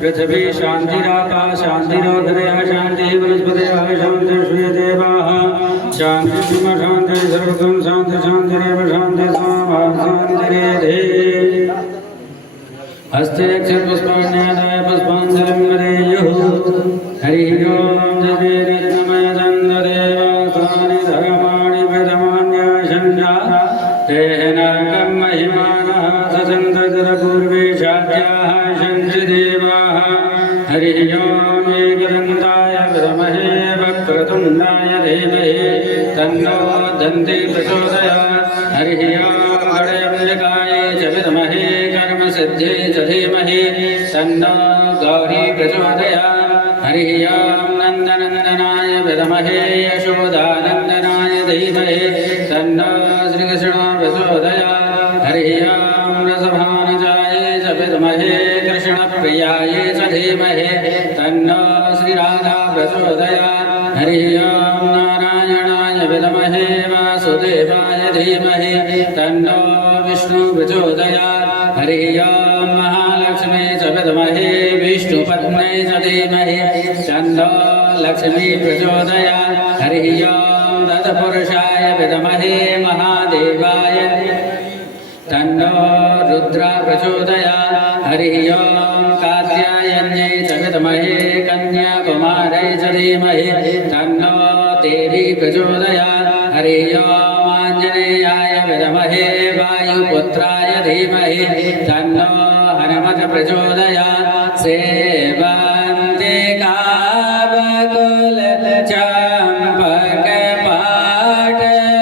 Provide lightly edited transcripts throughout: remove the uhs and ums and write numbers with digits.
पृथ्वी शांतिरापा शांतिरोदया शांति वनस्पतयः शांतिर्श्वेदेवाः शांतिर्ब्रह्म शांति सर्वगं शांति शांतिरेव शांति स्वाहा शांतिरेधे हस्ते अक्षरपुष्पाण्यादाय पुष्पाञ्जलिं वदेयुः हरिः ओं जपे रत्नमय चन्द्रदेवासानि धर्माणि प्रथमान्याशन्या तेन कं महिमानः सचन्दरपूर्वेशाद्याः शन्तिदेवाः हरिः ओं एकदन्ताय विद्महे वक्रतुण्डाय धीमहि तन्नो दन्ती प्रचोदयात् हरिः ओं गणेशकाय च विद्महे कर्मसिद्ध्यै च धीमहि तन्नो गौरी प्रचोदयात् हरिः ओं नन्दनन्दनाय विद्महे यशोदानन्दनाय धीमहि तन्नो श्रीकृष्णो प्रचोदयात् हरिः ओं रसभानुजाय च विद्महे कृष्णप्रियाय च धीमहि तन्नो श्रीराधा प्रचोदयात् हरिः ओं नारायणाय विद्महे वासुदेवाय धीमहि तन्नो विष्णु प्रचोदयात् हरिः ओं महालक्ष्मी च विद्महे विष्णुपत्न्यै च धीमहि तन्नो लक्ष्मी प्रचोदयात् हरिः ओं तत्पुरुषाय विद्महे महादेवाय तन्नो रुद्रा प्रचोदयात् हरिः ओं कात्यायन्यै च विद्महे कन्याकुमारै च धीमहि तन्नो देवी प्रचोदयात् हरिः ओं आञ्जनेयाय विद्महे वायुपुत्राय धीमहि तन्नो हनुमत् प्रचोदयात् सेवन्ते कावकुल चम्पक पाटलाजय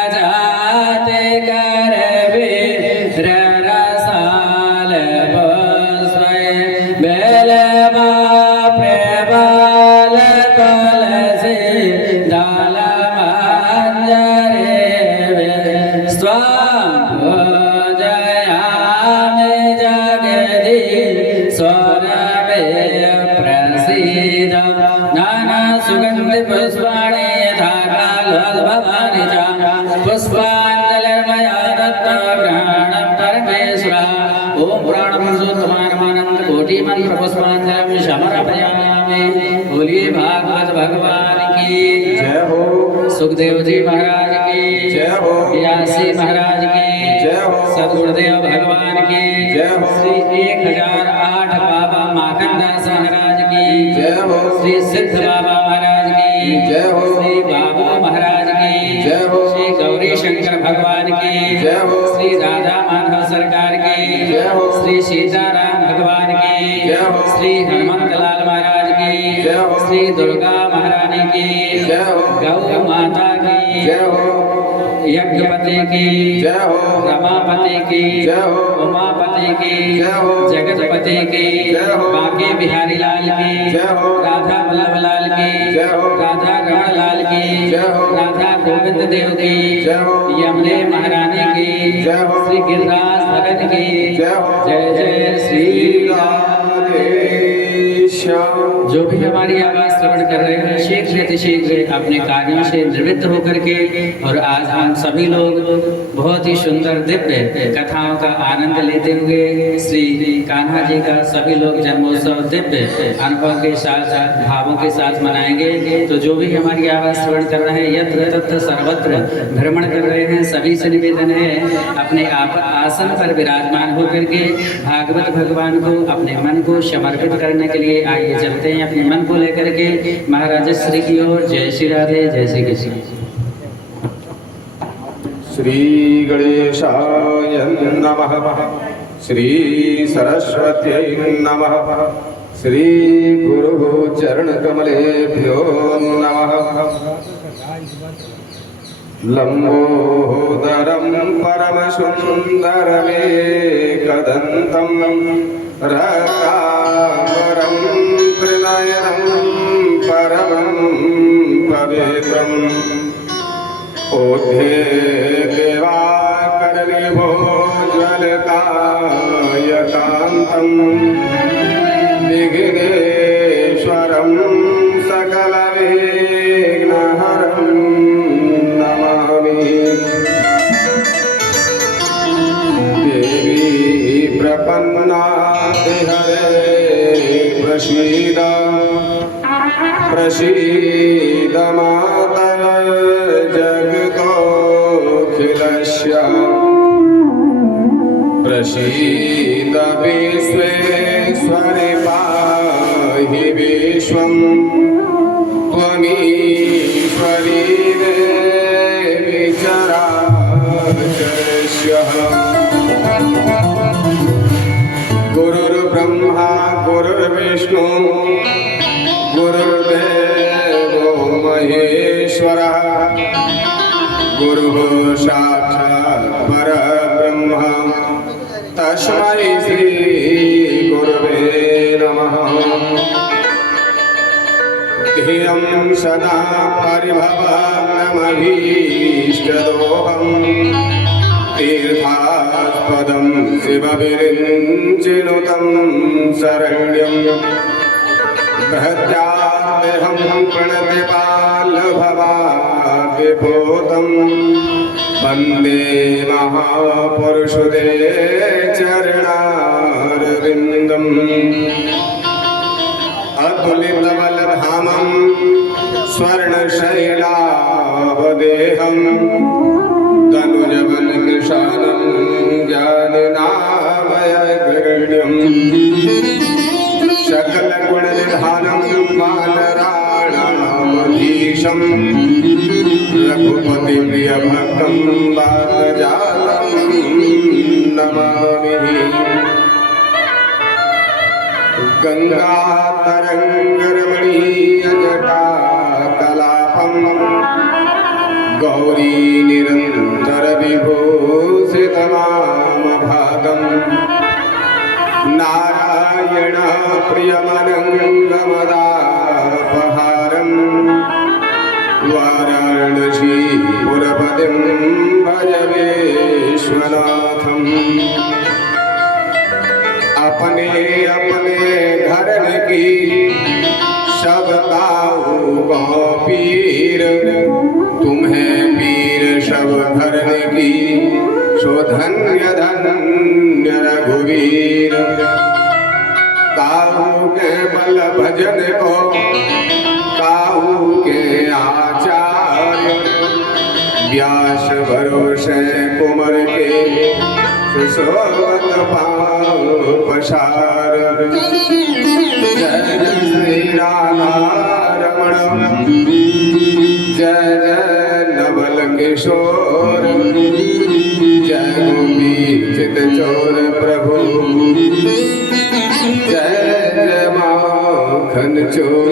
नागजाते करवीररसाल पुष्पै बेलवा प्रबाल तुलसी दलमञ्जरे स्वां पूजयामि जगदीश्वरवे प्रसीद नाना सुगन्धि पुष्पाणि यथा कालोद्भवानि च पुष्पाञ्जलिर्मया दत्ता ग्रहणं परमेश्वरः ॐ पुराणपुरुषोत्तमानमानन्द कोटिमन्त्र पुष्पाञ्जलिं समर्पयामि बोलिए भागवत भगवान की जय हो। सुखदेव जी महाराज की जय हो। व्यासी महाराज की जय हो। सद्गुरुदेव भगवान की जय हो। श्री 1008 बाबा माखनदास महाराज की जय हो। श्री सिद्ध बाबा महाराज की जय हो। श्री बाबू महाराज की जय हो। श्री गौरी शंकर भगवान की जय हो। श्री राधा माधव सरकार की जय हो। श्री सीताराम भगवान की जय हो। श्री हनुमंत लाल महाराज की जय हो। श्री दुर्गा महारानी की जय हो। गौ माता की जय हो। यज्ञपति की जय हो, रमापति की जय हो, उमापति की जय हो, जगतपति की जय हो, बांके बिहारी लाल की जय हो, राधा वल्लभ लाल की जय हो, राधा रमण लाल की जय हो, राधा गोविंद देव की जय हो, यमुने महारानी की जय हो, श्री गिरिराज धरन की जय हो, जय जय श्री राधे श्याम। जो भी हमारी आवाज श्रवण कर रहे हैं शीघ्र अतिशीघ्र अपने कार्यों से निवृत्त होकर के और आज हम सभी लोग बहुत ही सुंदर दिव्य कथाओं का आनंद लेते हुए श्री कान्हा जी का सभी लोग जन्मोत्सव दिव्य अनुभव के साथ भावों के साथ मनाएंगे। तो जो भी हमारी आवाज श्रवण कर रहे हैं यत्र तत्र सर्वत्र भ्रमण कर रहे हैं सभी से निवेदन है अपने आसन पर विराजमान होकर के भागवत भगवान को अपने मन को समर्पित करने के लिए आइए चलते हैं अपने मन को लेकर के महाराज श्री की ओर। जय श्री राधे, जय श्री कृष्ण। श्री गणेशाय नमः, श्री सरस्वत्यै नमः, श्री गुरु चरण कमलेभ्यो नमः। लंबोदरं परम सुंदरमेकदन्तं रकाम्बरं त्रिनयनं परमं पवित्रम् ओढ़े देवाकरनिभोज्वलकायकान्तं विघ्नेश्वरं सकलविघ्नहरं नमामि। देवी प्रपन्ना हरे प्रसीद प्रसीद मातः जगतोऽखिलस्य प्रसीद विश्वेश्वरि पाहि विश्वं त्वमीश्वरी देवी चराचरस्य। गुरुर्ब्रह्मा गुरुर्विष्णु गुरुर्देवो महेश्वरः गुरुः साक्षात् परब्रह्म तस्मै श्री गुरवे नमः। ध्येयं सदा परिभवग्नमभीष्टदोहम् तीर्थास्पदं शिवविरिञ्चिनुतं शरण्यं बृहद्यादेहं प्रणतिपालभवाद्विभूतं वन्दे महापुरुषते चरणारविन्दम्। अतुलितबलधामं स्वर्णशैलावदेहं तनुजबलकृशानं ज्ञाननामयगृण्यम् सकलगुणनिधानं वानराणामधीशं रघुपतिप्रियभक्तं वातजालं नमामि। गङ्गातरङ्गरमणीयजटाकलापं गौरी निरन्तरविभूषितवामभागम् नारायण प्रियमनङ्गमदापहारं वाराणसीपुरपतिं भज विश्वनाथम्। अपने अपने घर की सब काऊ कहो पीर तुम्हें पीर सब धरने की सो धन्य धन्य रघुवीर। काऊ के बल भजन को काऊ के आचार्य व्यास भरोसे कुमर के सुसोवत पाँव पसार। जय श्री राधा रमण जय जय नवल किशोर जय गोपी चित चोर प्रभु जय जय माखन चोर।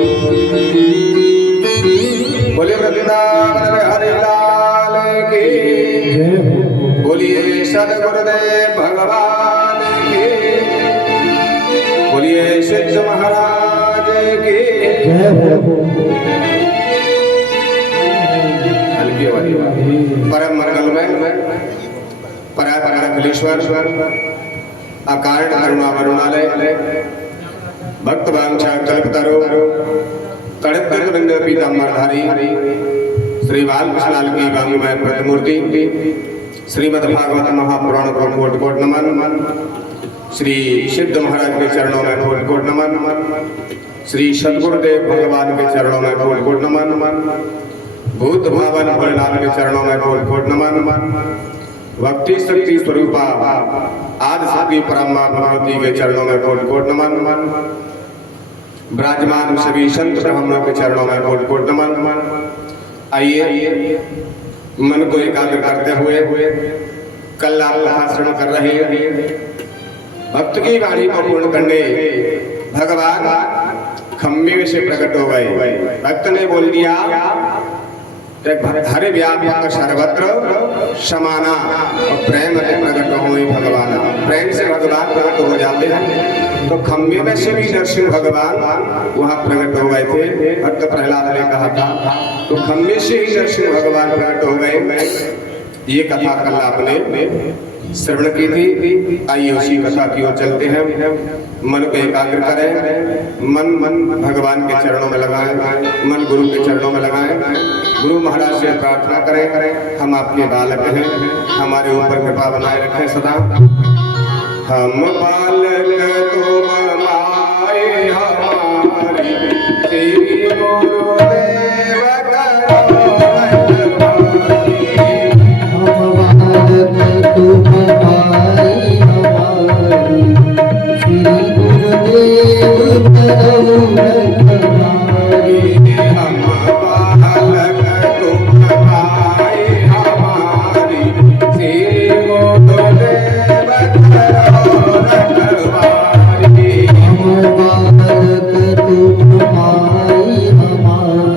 बोले वृंदावन हरि लाल की सद्गुरुदेव भगवान की, बोलिए सिद्ध महाराज की। हल्की वाली परम मंगलमय परापराकलेश्वर अकारण करुणा वरुणालय भक्त वांछा कल्पतरो कड़क पीताम्बरधारी श्री बालकृष्ण की वांगमय प्रतिमूर्ति श्रीमद् भागवत महापुराण को कोट कोट नमन। श्री सिद्ध महाराज के चरणों में कोट कोट नमन। श्री सद्गुरुदेव भगवान के चरणों में कोट कोट नमन। भूत भावन भोलेनाथ के चरणों में कोट कोट नमन। भक्ति शक्ति स्वरूपा आदि शक्ति परमा भगवती के चरणों में कोट कोट नमन। विराजमान सभी संत ब्राह्मणों के चरणों में कोट कोट नमन। आइए मन को एकाग्र करते हुए कल आप भाषण कर रहे हैं। भक्त की वाणी को पूर्ण करने भगवान खम्बे से प्रकट हो गए। भक्त ने बोल दिया हरे व्यापक सर्वत्र समाना और प्रेम से प्रकट हुए भगवान। प्रेम से भगवान प्रकट हो जाते हैं। तो खम्बे में से भी नरसिंह भगवान वहां प्रकट हो गए थे। भक्त प्रहलाद ने कहा था तो खम्बे से ही नरसिंह भगवान प्रकट हो गए। ये कथा कल आपने श्रवण की थी। आइए उसी कथा की ओर चलते हैं। मन को एकाग्र करें, मन भगवान के चरणों में लगाएं, मन गुरु के चरणों में लगाएं। गुरु महाराज से प्रार्थना करें हम आपके बालक हैं, हमारे ऊपर कृपा बनाए रखें सदा। हम बालक तुम माए हमारी, तेरी गुरुदेव करो रखवाली। हम बालक तुम माए हमारी, तेरी गुरुदेव करो रखवाली। हम बालक तुम माए हमारी, तेरी गुरुदेव करो रखवाली। हम बालक तुम माए हमारी,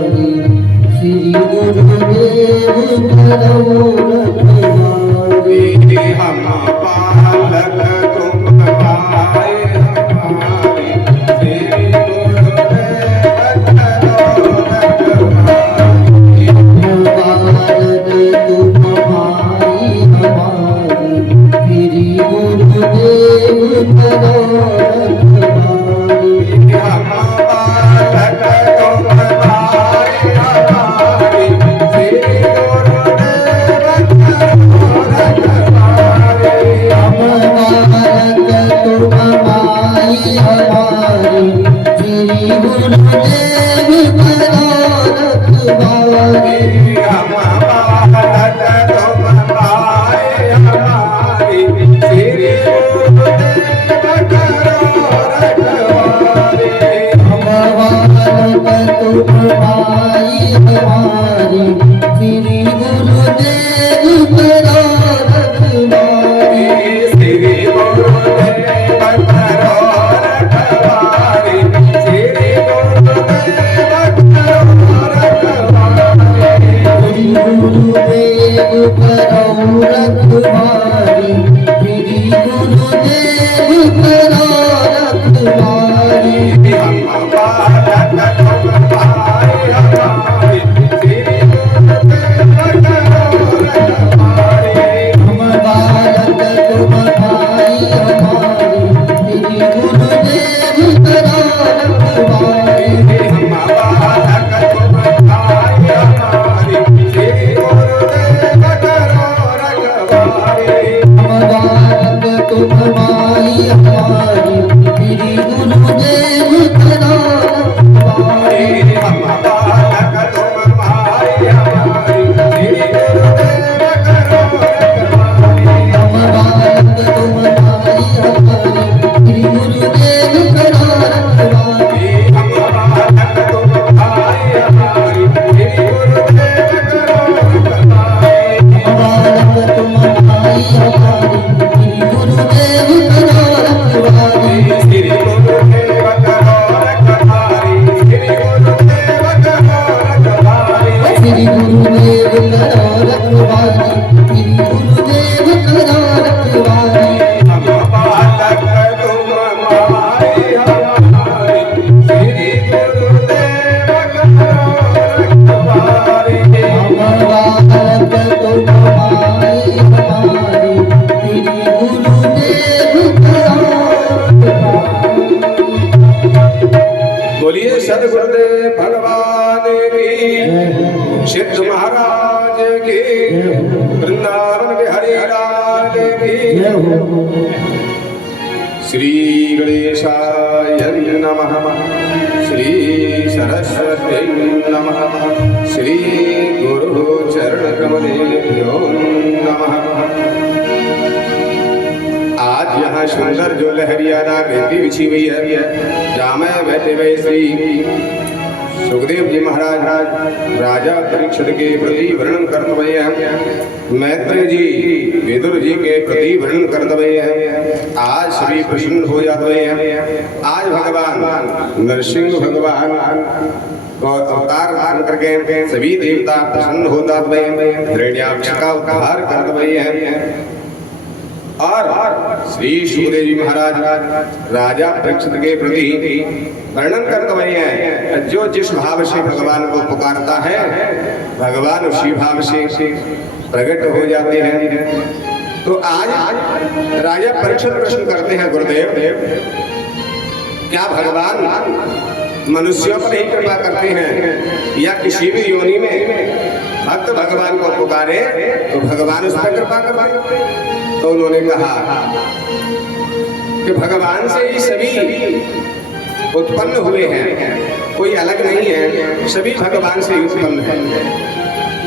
सदगुरुदेव भगवान की, सिद्ध महाराज की, वृंदावन बिहारी लाल की। श्री गणेशाय नमः, श्री सरस्वती नमः, श्री गुरु चरण कमलेभ्यो नमः। आज यहाँ सुंदर जो लहरियादा रेती बिछी हुई है, जहाँ में बैठे हुए श्री सुखदेव जी महाराज राजा परीक्षित के प्रति वर्णन करते हुए हैं, मैत्रेय जी विदुर जी के प्रति वर्णन करते हुए हैं। आज श्री प्रसन्न हो जाते हैं। आज भगवान नरसिंह भगवान को अवतार धारण करके सभी देवता प्रसन्न हो जाते हैं, हिरण्याक्ष का उद्धार करते हुए हैं। और श्री सुखदेव जी महाराज राजा परीक्षित के प्रति वर्णन करते हुए हैं, जो जिस भाव से भगवान को पुकारता है, भगवान उसी भाव से प्रकट हो जाते हैं। तो आज राजा परीक्षित प्रश्न करते हैं, गुरुदेव क्या भगवान मनुष्यों पर ही कृपा करते हैं या किसी भी योनि में भक्त भगवान को पुकारे तो भगवान उस पर कृपा करते? तो उन्होंने कहा कि भगवान से ही सभी उत्पन्न हुए हैं, कोई अलग नहीं है, सभी भगवान से ही उत्पन्न है।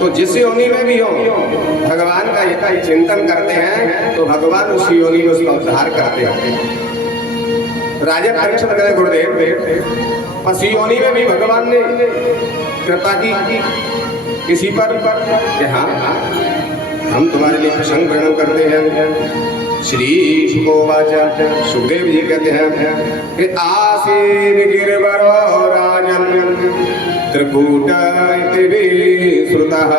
तो जिस योनि में भी हो भगवान का यथा चिंतन करते हैं तो भगवान उस योनि में उसका उद्धार करते हैं। राजा परीक्षित कहते गुरुदेव बस योनि में भी भगवान ने कृपा की किसी पर कि हाँ हम तुम्हारे लिए प्रसंग वर्णन करते हैं। श्री शुकोवाच सुखदेव जी कहते हैं कि आसीन गिरवरो राजन त्रिकूट इति विश्रुतः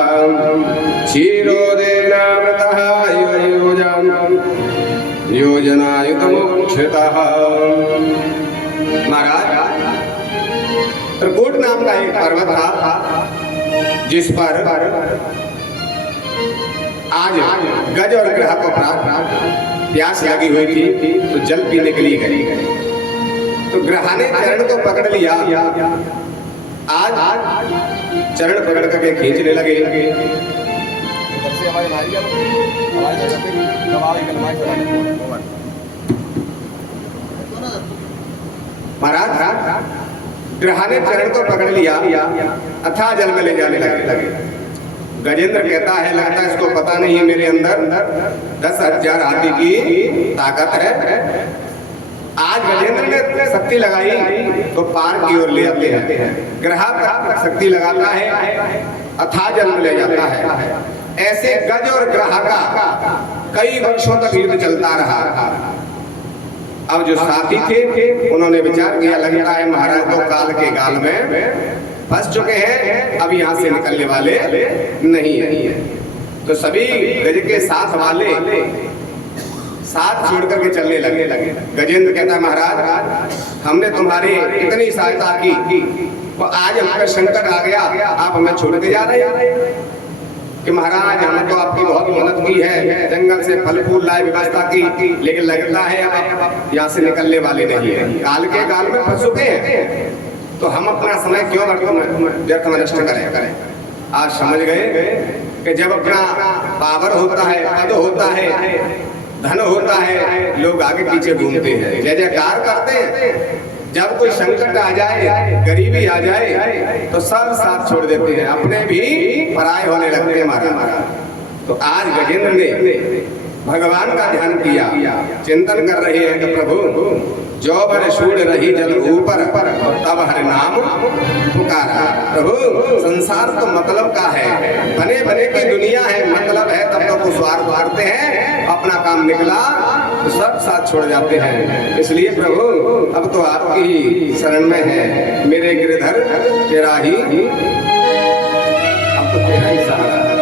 क्षीरोदेनामृतः योजनायुतमुक्षितः। महाराज त्रिकूट नाम का एक पर्वत था जिस पर आज गज और ग्रह को प्यास लगी हुई थी, तो जल पीने के लिए गई। तो ग्रह ने चरण को पकड़ लिया, आज चरण पकड़ करके खींचने लगे। महाराज ग्रह ने चरण को पकड़ लिया, अथाह जल में ले जाने लगे। गजेंद्र कहता है लगता है इसको पता नहीं है मेरे अंदर 10,000 हाथी की ताकत है। आज गजेंद्र ने शक्ति लगाई तो पार की ओर ले आते हैं, ग्रह पर शक्ति लगाता है अथाह जल में ले जाता है। ऐसे गज और ग्रह का कई वर्षों तक युद्ध चलता रहा। अब जो साथी थे उन्होंने विचार किया लगता है महाराज तो काल के गाल में फंस चुके हैं, अब यहाँ से निकलने वाले नहीं है। तो सभी गज के साथ वाले साथ छोड़ करके चलने लगे। गजेंद्र कहता महाराज हमने तुम्हारी इतनी सहायता की तो आज हम पर संकट आ गया, आप हमें छोड़ के जा रहे हैं कि महाराज हमने तो आपकी बहुत मदद की है, जंगल से फल फूल लाए व्यवस्था की, लेकिन लगता है अब यहाँ से निकलने वाले नहीं है, काल के काल में फंस चुके हैं, तो हम अपना समय क्यों व्यर्थ में नष्ट करें। आज समझ गए कि जब अपना पावर होता है, पद होता है, धन होता है, लोग आगे पीछे घूमते हैं, जय जयकार करते हैं। जब कोई संकट आ जाए, गरीबी आ जाए तो सब साथ छोड़ देते हैं, अपने भी पराये होने लगते हैं महाराज। तो आज गजेंद्र ने भगवान का ध्यान किया, चिंतन कर रहे हैं कि प्रभु जो बर सूढ़ रही जल ऊपर तब हर नाम पुकारा। प्रभु संसार तो मतलब का है, बने बने की दुनिया है, मतलब है तब तो स्वार्थ मारते हैं, अपना काम निकला तो सब साथ छोड़ जाते हैं। इसलिए प्रभु अब तो आपकी शरण में है, मेरे गिरधर तेरा ही, अब तो तेरा ही सहारा है।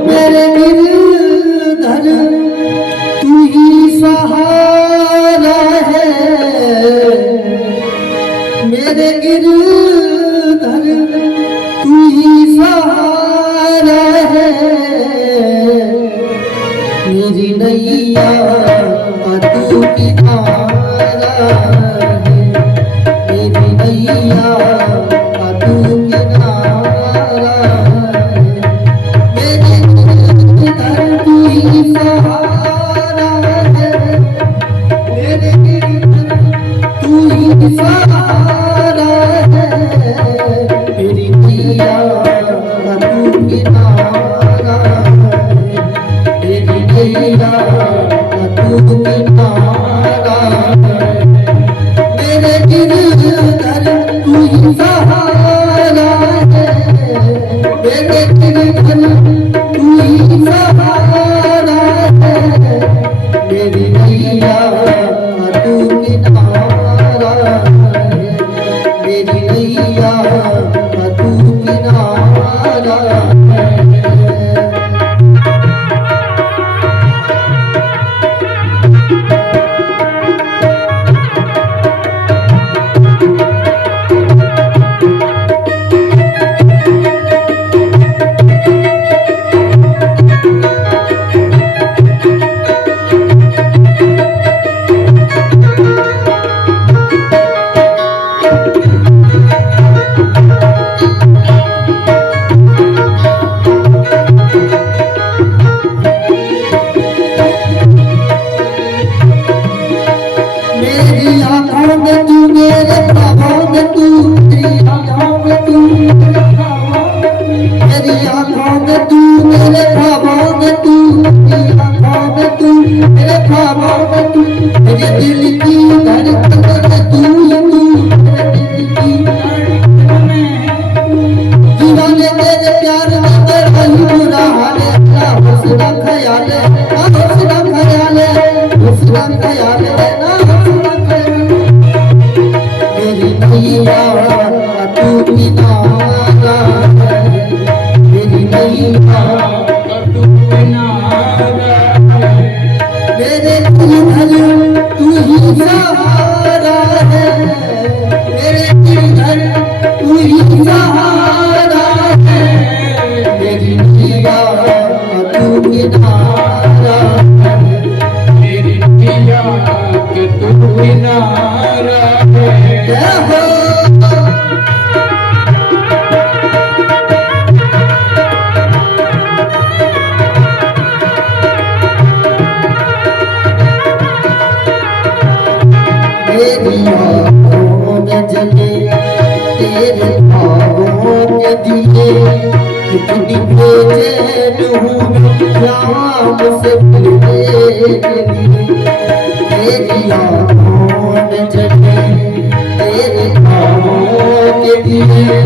मेरे गिरधर तू ही सहारा है, मेरे गिरधर तू ही सहारा है, मेरी नैया तू किनारा में तू, मेरे दिल की धड़कन में तू ही तू, मेरे दिल की धड़कन में। दीवाने तेरे प्यार में तेरा ही बुरा हाल है, ना हुस्न ख्याल है, ना हुस्न ख्याल है, हुस्न ख्याल है, ना हुस्न ख्याल है। मेरी नैया तू किनारा है, मेरी नैया तू किनारा है, मेरे दिल तू ही सहारा है, मेरे दिल तू ही सहारा है, मेरी नैया तू किनारा है, मेरी नैया तू किनारा है। तेरी आँखों में जले तेरे ख्वाबों के दिए, कितनी बेचैन हूँ शाम से मिलने के लिए। तेरी आँखों में जले तेरे ख्वाबों के दिए,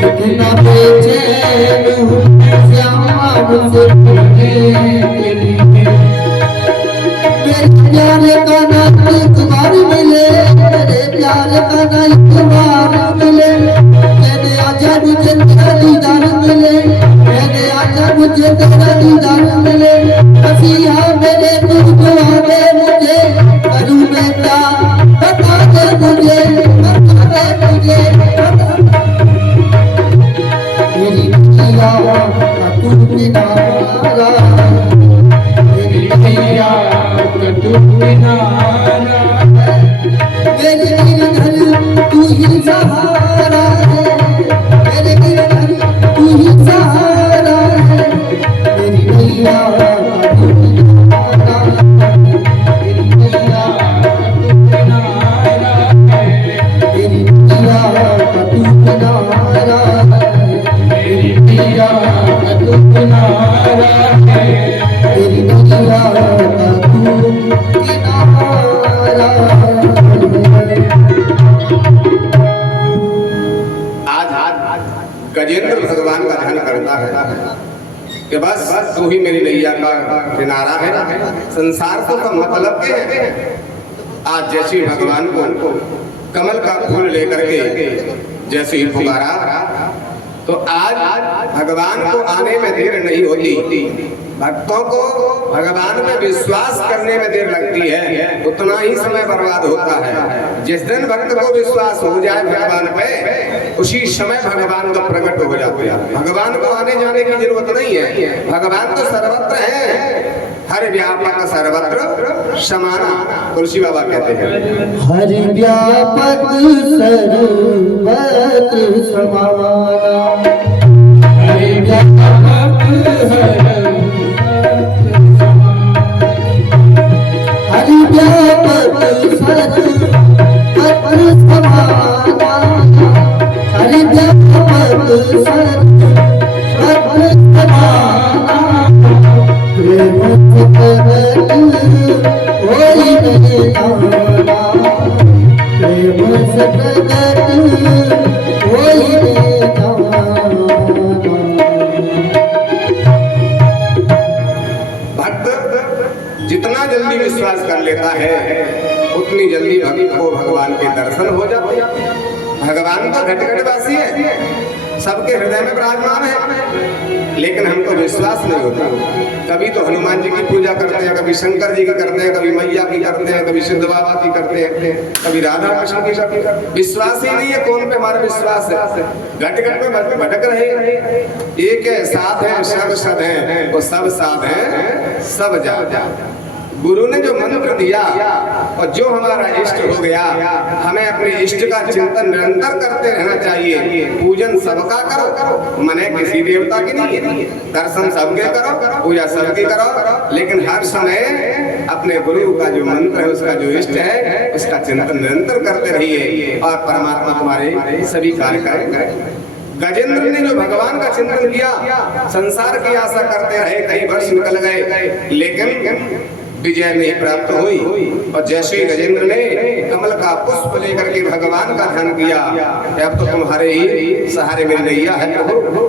कितना बेचैन हूँ शाम से मिलने के लिए। मेरे प्यार का ना तुम्हार मिले, मेरे प्यार का ना तुम्हार मिले, मैंने आजा मुझे तेरा दीदार मिले, मैंने आजा मुझे तेरा दीदार मिले। मसीहा मेरे तुझको आवे मुझे, करूँ मैं क्या बता दे मुझे, बता दे मुझे, बता दे। मेरी नैया तू किनारा, मेरी नैया तू किनारा है, मेरे गिरधर तू ही सहारा है, मेरे गिरधर तू ही सहारा है, मेरी नैया तू किनारा है, मेरी नैया तू किनारा है, मेरी नैया तू किनारा है, मेरी नैया तू किनारा है, मेरी नैया गजेंद्र भगवान का ध्यान करता है कि बस तू ही मेरी नैया का किनारा है, संसार को तो मतलब के है। आज जैसे भगवान को कमल का फूल लेकर के जैसे ही पुकारा, तो आज भगवान को आने में देर नहीं होती। भक्तों को भगवान में विश्वास करने में देर लगती है, उतना ही समय बर्बाद होता है। जिस दिन भक्त को विश्वास हो जाए भगवान पे, उसी समय भगवान का प्रकट हो जाते हैं। भगवान को आने जाने की जरूरत नहीं है, भगवान तो सर्वत्र है, हर व्यापक सर्वत्र समाना, तुलसी बाबा कहते हैं। हर व्यापक सर्वत्र समाना, हर व्यापक हर व्यापक सर्वत्र समाना, हर व्यापक सर्वत्र समाना, प्रेम प्रकट होई नहीं जाना, प्रेम से प्रकट होई नहीं जाना। भक्त जितना जल्दी विश्वास कर लेता है, उतनी जल्दी भक्त को भगवान के दर्शन हो जाते हैं। भगवान तो घट घट वासी है, सबके हृदय में विराजमान है, लेकिन हमको विश्वास नहीं होता। कभी तो हनुमान जी की पूजा करते हैं, कभी शंकर जी की करते हैं, कभी मैया की करते हैं, कभी सिद्ध बाबा की करते हैं, कभी राधा कृष्ण की करते हैं। विश्वास ही नहीं है कौन पे हमारा विश्वास है। घट घट में भटक रहे, एक है साथ है सब सद है, वो सब साथ है सब जा। गुरु ने जो मंत्र दिया और जो हमारा इष्ट हो गया, हमें अपने इष्ट का चिंतन निरंतर करते रहना चाहिए। पूजन सबका करो, मने किसी देवता की नहीं है। दर्शन सबके करो, पूजा सबकी करो, लेकिन हर समय अपने गुरु का जो मंत्र है, उसका जो इष्ट है, उसका चिंतन निरंतर करते रहिए और परमात्मा तुम्हारे सभी कार्य करेंगे। गजेंद्र ने जो भगवान का चिंतन किया, संसार की आशा करते रहे, कई वर्ष निकल गए, लेकिन विजय नहीं प्राप्त हुई। और जैसे ही गजेंद्र ने कमल का पुष्प लेकर के भगवान का ध्यान किया, अब तो तुम्हारे ही सहारे मिल रही है प्रभु।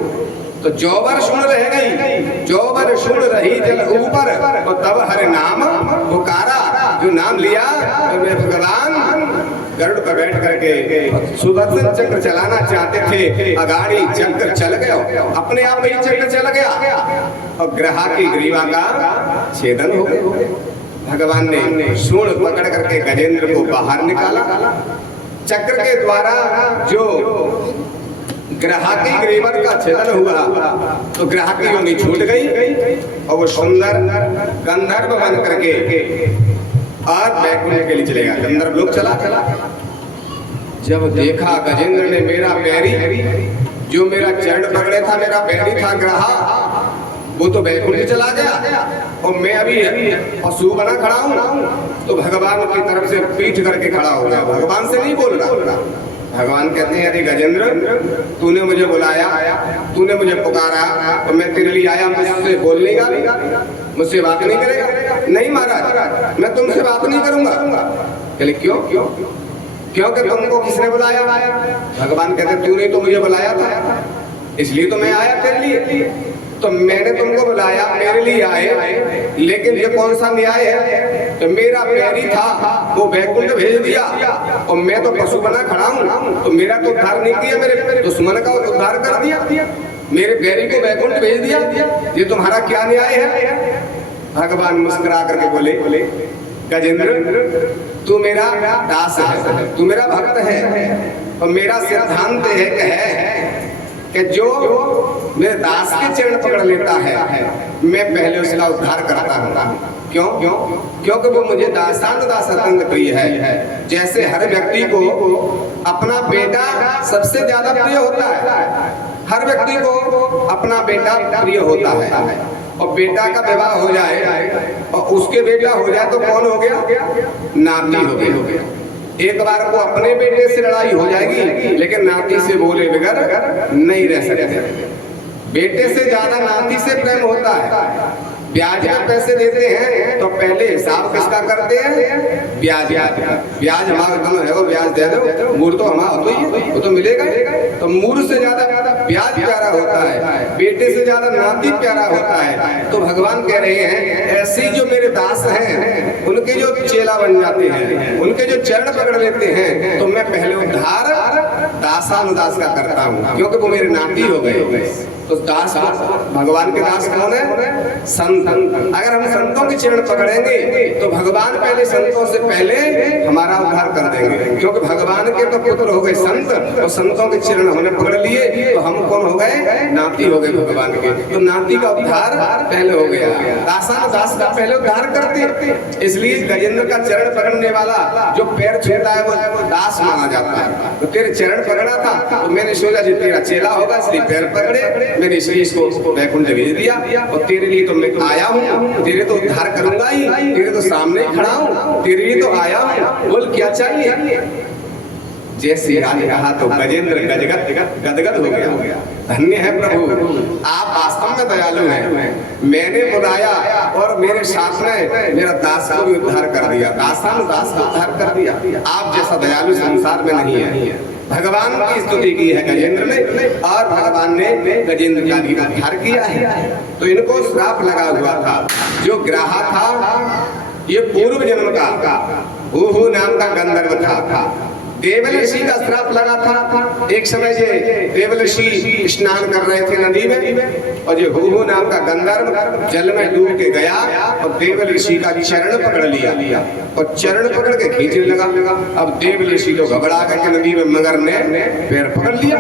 तो जौवर सुन रह गई, जौवर सुन रही जल ऊपर, तो तब हरे नाम पुकारा। जो नाम लिया तो मैं भगवान गरुड़ पर बैठ करके सुदर्शन चक्र चलाना चाहते थे, अगाड़ी चक्र चल गया, अपने आप ही चक्र चल गया और ग्रहा की ग्रीवा का छेदन हो गया। भगवान ने सूंड पकड़ करके गजेंद्र को बाहर निकाला। चक्र के द्वारा जो ग्रहा की ग्रीवर का छेदन हुआ तो ग्रहा की योनि छूट गई और वो सुंदर गंधर्व बन करके और बैकुंठ के लिए चले गया, गंधर्व लोग चला। जब देखा गजेंद्र ने मेरा पैरी, जो मेरा चरण पकड़े था, मेरा पैरी था ग्रहा, वो तो बैकुंठ चला गया और मैं अभी पशु बना खड़ा हूं। तो भगवान की तरफ से पीठ करके खड़ा हो गया, भगवान से नहीं बोल रहा। भगवान कहते हैं अरे गजेंद्र, तूने मुझे बुलाया, तूने मुझे पुकारा, तो मैं तेरे लिए आया, मुझसे बोल नहीं गा, मुझसे बात नहीं करेगा? नहीं महाराज, मैं तुमसे बात नहीं करूंगा। कहले क्यों? क्योंकि तुमको किसने बुलाया? भगवान कहते तूने तो मुझे बुलाया था, इसलिए तो मैं आया तेरे लिए। तो मैंने तुमको बुलाया, मेरे लिए आए, लेकिन ये कौन सा न्याय है? तो मेरा पैरी था वो बैकुंठ भेज दिया और मैं तो पशु बना खड़ा हूँ, तो मेरा तो उद्धार नहीं किया, मेरे दुश्मन का उद्धार कर दिया, मेरे पैरी को बैकुंठ भेज दिया, ये तुम्हारा क्या न्याय है? भगवान मुस्कुरा करके बोले गजेंद्र, तू मेरा दास है, तू मेरा भक्त है और मेरा सिद्धांत एक है कि जो मेरे दास के चरण पकड़ लेता है मैं पहले उसका उद्धार करता हूँ। क्यों? क्योंकि वो मुझे दासानुदास अत्यंत प्रिय है। जैसे हर व्यक्ति को अपना बेटा सबसे ज्यादा प्रिय होता है, हर व्यक्ति को अपना बेटा प्रिय होता है, और बेटा का विवाह हो जाए और उसके बेटा हो जाए तो कौन हो गया? नाती हो गया। एक बार को अपने बेटे से लड़ाई हो जाएगी, लेकिन नाती से बोले बगैर नहीं रह सकते। बेटे से ज्यादा नाती से प्रेम होता है। ब्याज में पैसे देते हैं तो पहले हिसाब किसका करते हैं? ब्याज हमारा कम है, वो ब्याज दे दो, मूर तो हमारा होता ही है, वो तो मिलेगा। तो मूर से ज्यादा ब्याज प्यारा होता है, बेटे से ज्यादा नाती प्यारा होता है। तो भगवान कह रहे हैं ऐसे जो मेरे दास हैं, उनके जो चेला बन जाते हैं, उनके जो चरण पकड़ लेते हैं, तो मैं पहले उद्धार दासानुदास का करता हूँ, क्योंकि वो मेरे नाती हो गए। तो दास, भगवान के दास कौन है? संत। अगर हम संतों के चरण पकड़ेंगे तो भगवान पहले संतों से पहले हमारा उद्धार कर देंगे, क्योंकि भगवान के तो पुत्र हो गए संत, और संतों के चरण हमने पकड़ लिए तो हम कौन हो गए? नाती हो गए भगवान के। तो नाती का उद्धार पहले हो गया, दासानुदास का पहले उद्धार करते। इसलिए गजेंद्र का चरण पकड़ने वाला जो पैर छूता है वो दास माना जाता है। तो तेरे चरण पकड़ा था तो मैंने सोचा जी तेरा चेला होगा, इसलिए पैर पकड़े, मैंने इसलिए इसको बैकुंठ भेज दिया, और तेरे लिए तो मैं आया हूँ, तेरे तो उद्धार करूंगा ही, तेरे तो सामने खड़ा हूँ, तेरे लिए तो आया हूँ, बोल क्या चाहिए? जैसे राज कहा तो गजेंद्र गदगद हो गया। धन्य है प्रभु, आप वास्तव में दयालु हैं। मैंने बुलाया और मेरे साथ में मेरा दास को भी उद्धार कर दिया, दासानुदास को उद्धार कर दिया। आप जैसा दयालु संसार में नहीं है। भगवान की स्तुति की है गजेंद्र ने, और भगवान ने गजेंद्र का भी उद्धार किया है। तो इनको श्राप लगा हुआ था। जो ग्रहा था ये पूर्व जन्म का हूहू नाम का गंधर्व था। देवऋषि का श्राप लगा था। एक समय जे देवऋषि स्नान कर रहे थे नदी में, और जो हूहू नाम का गंधर्व जल में डूब के गया और देवऋषि का चरण पकड़ लिया, और चरण पकड़ के खींचने लगा। अब देवऋषि तो घबरा गए नदी में, मगर ने पैर पकड़ लिया।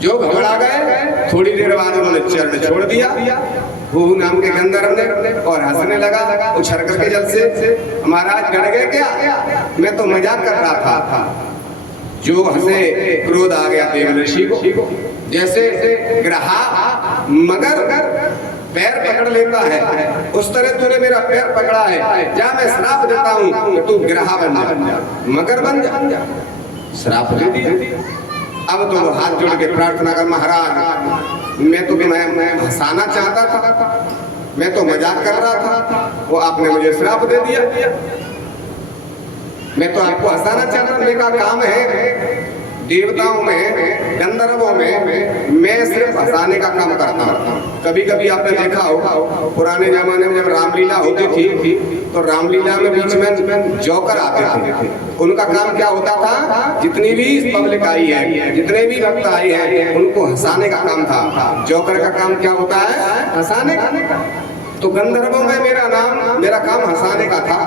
जो घबरा गए, थोड़ी देर बाद उन्होंने चरण छोड़ दिया हूहू नाम के गंधर्व ने, और हंसने लगा उछल करके जल से। महाराज डर गए क्या? मैं तो मजाक कर रहा था। जो हंसे क्रोध आ गया देवऋषि को। जैसे ग्रहा मगर पैर पकड़ लेता है, उस तरह तूने मेरा पैर पकड़ा है, जा मैं श्राप देता हूँ, तू ग्रहा बन जा, मगर बन जा। श्राप दे दिया। अब तो हाथ जोड़ के प्रार्थना कर, महाराज मैं तो मैं हंसाना चाहता था, मैं तो मजाक कर रहा था, वो आपने मुझे श्राप दे दिया। मैं तो आपको हंसाना चाहता, मेरा काम है देवताओं में, गंधर्वों में मैं सिर्फ हंसाने का काम करता हूँ। कभी कभी आपने देखा हो पुराने जमाने में जब रामलीला होती थी तो रामलीला में बीच में जोकर आते थे। उनका काम क्या होता था, जितनी भी पब्लिक आई है, जितने भी भक्त आए हैं, उनको हंसाने का काम था। जोकर का काम क्या होता है, हंसाने का। तो गंधर्वों में मेरा काम हंसाने का था।